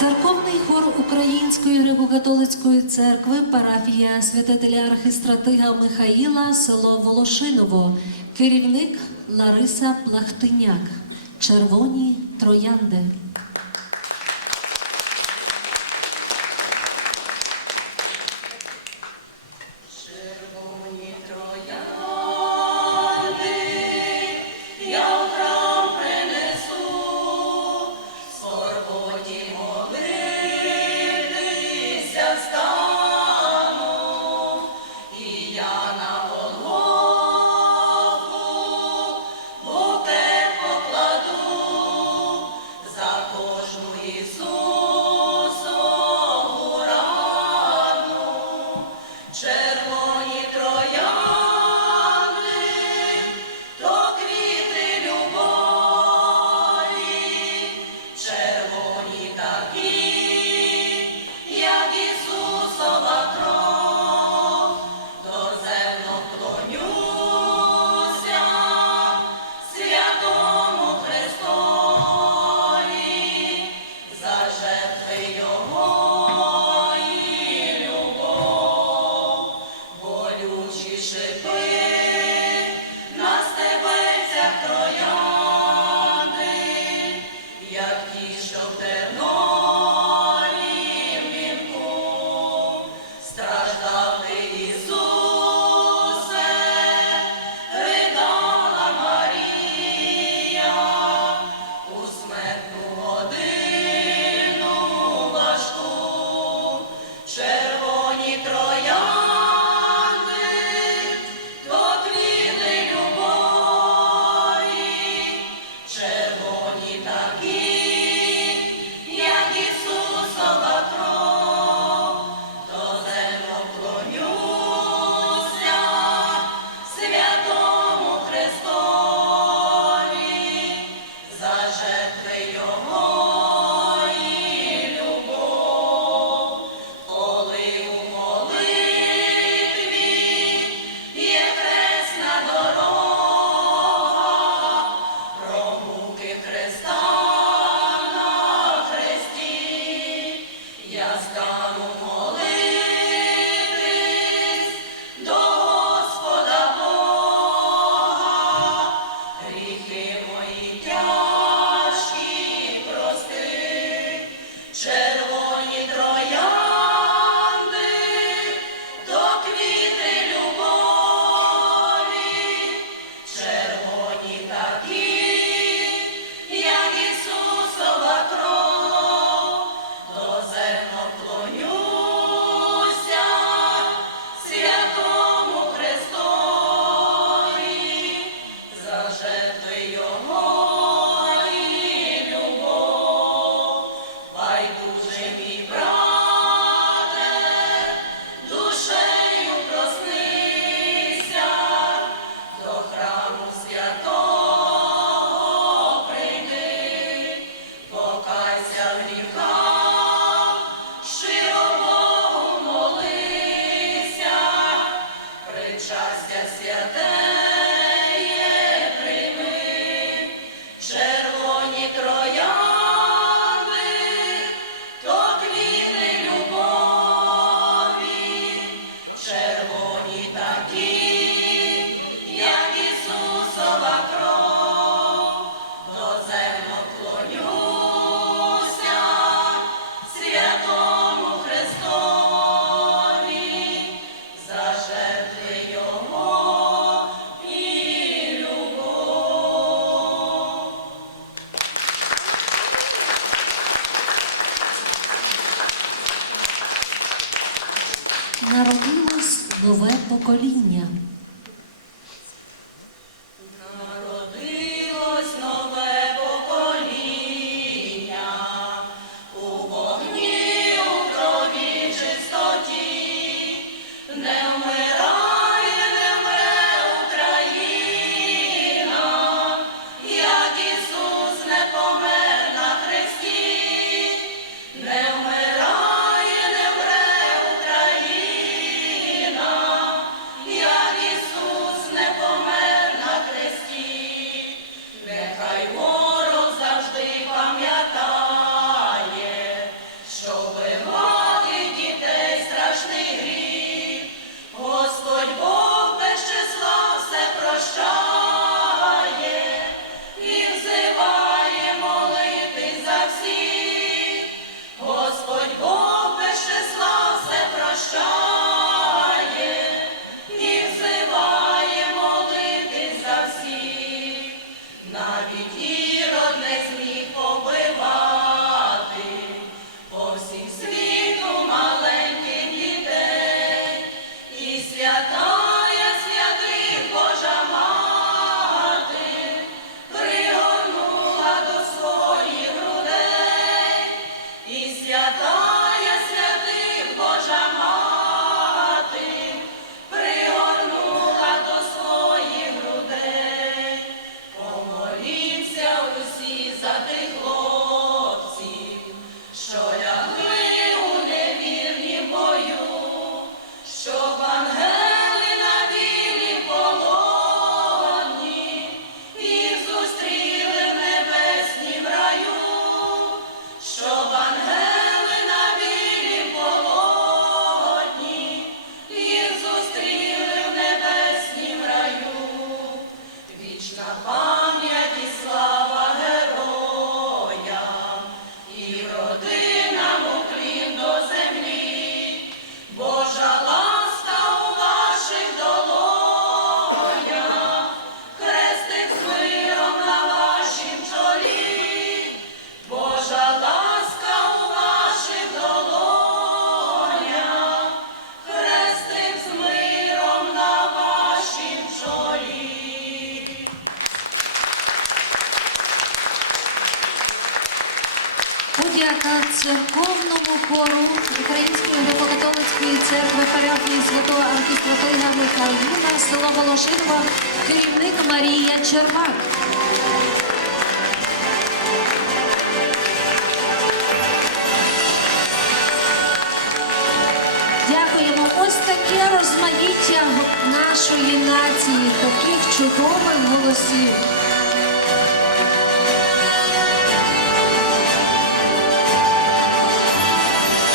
Церковний хор Української греко-католицької церкви, парафія святителя архістратига Михаїла, село Волошиново, керівник Лариса Плахтиняк, червоні троянди. народилось нове покоління. навіть. Церковному хору Української греко-католицької церкви парафії святого архістратига Михаїла, село Волошинова, керівник Марія Червак. Дякуємо. Ось таке розмаїття нашої нації, таких чудових голосів.